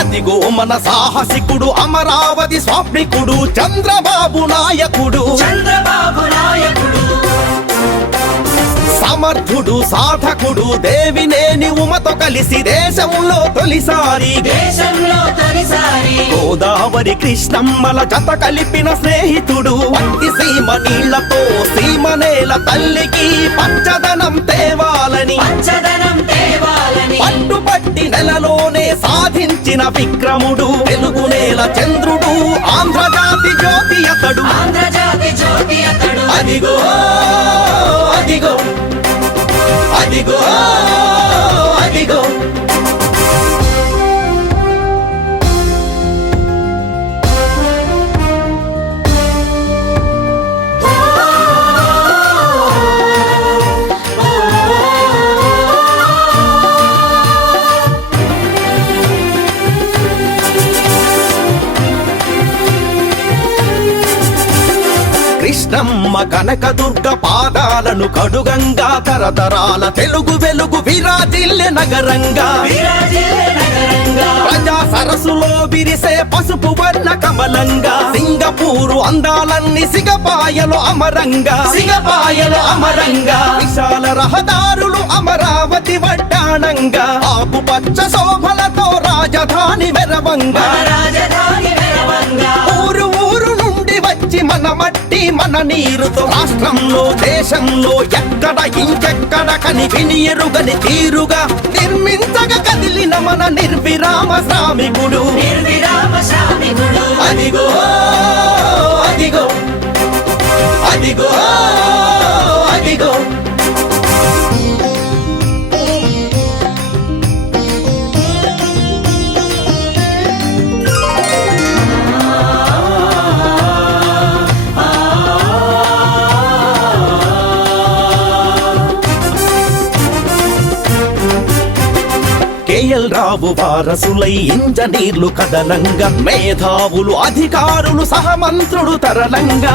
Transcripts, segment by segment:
అదిగో మన సాహసికుడు అమరావతి స్వాప్నికుడు చంద్రబాబు నాయకుడు. సమర్థుడు సాధకుడు దేవినేని ఉమతో కలిసి దేశంలో తొలిసారి గోదావరి కృష్ణమ్మల జత కలిపిన స్నేహితుడు. పత్తి సీమ నీళ్లతో సీమనేల తల్లికి పచ్చదనం తేవాలని పట్టుపట్టి నెలలోనే సాధించిన విక్రముడు. తెలుగునేల చంద్రుడు ఆంధ్రజాతి జ్యోతి అతడు. అదిగో అదిగో అదిగో అదిగో కృష్ణమ్మ కనకదుర్గ పాదాలను కడుగంగా తరతరాల తెలుగు వెలుగు విరాజిల్లె నగరంగా. ప్రజా సరస్సులో విరిసే పసుపు వర్ణ కమలంగా. సింగపూరు అందాలన్నీ సిగపాయలు అమరంగా. విశాల రహదారులు అమరావతి వడ్డాణంగా. ఆకుపచ్చ శోభలతో రాజధాని మెరవంగా. ఊరు ఊరు నుండి వచ్చి మన మట్టి మన నీరుతో రాష్ట్రంలో దేశంలో ఎక్కడ ఇంకెక్కడ కని విని ఎరుగని తీరుగా నిర్మించగా కదిలిన మన నిర్విరామ శ్రామికుడు. అదిగో అదిగో అదిగో అదిగో కేఎల్ రావు వారసులై ఇంజనీర్లు కదలంగా. మేధావులు అధికారులు సహమంత్రుడు తరలంగా.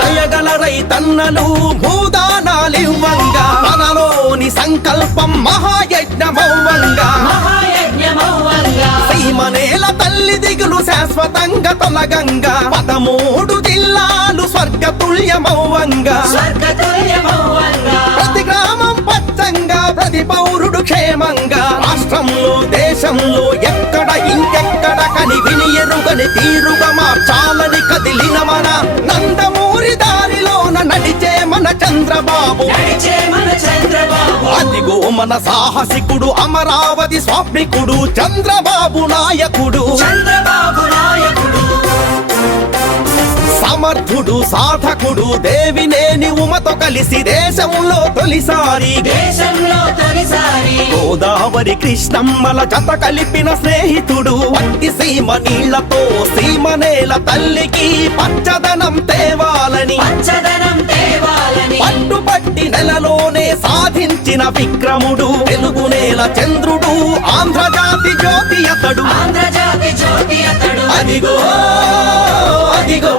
దయగల రైతన్నలు భూదానాలివ్వంగా. మనలోని సంకల్పం మహాయజ్ఞమౌవంగా. సీమనేల తల్లి దిగులు శాశ్వతంగా తొలగంగా. 13 జిల్లాలు స్వర్గతుల్యమౌవంగా. ప్రతి గ్రామం పచ్చంగా ప్రతి పౌరుడు క్షేమంగా. రాష్ట్రంలో దేశంలో ఎక్కడ ఇంకెక్కడ కని విని ఎరుగని తీరుగా మార్చాలని కదిలిన మన నందమూరి దారిలోన నడిచే మన చంద్రబాబు. అదిగో మన సాహసికుడు అమరావతి స్వాప్నికుడు చంద్రబాబు నాయకుడు. సమర్థుడు సాధకుడు దేవినేని ఉమతో కలిసి దేశంలో తొలిసారి గోదావరి కృష్ణమ్మల జత కలిపిన స్నేహితుడు. పత్తి సీమ నీళ్లతో సీమనేల తల్లికి పచ్చదనం తేవాలని పట్టుపట్టి నెలలోనే సాధించిన విక్రముడు. తెలుగునేల చంద్రుడు ఆంధ్రజాతి జ్యోతి అతడు. అదిగో అదిగో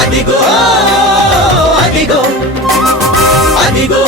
అదిగో అదిగో అదిగో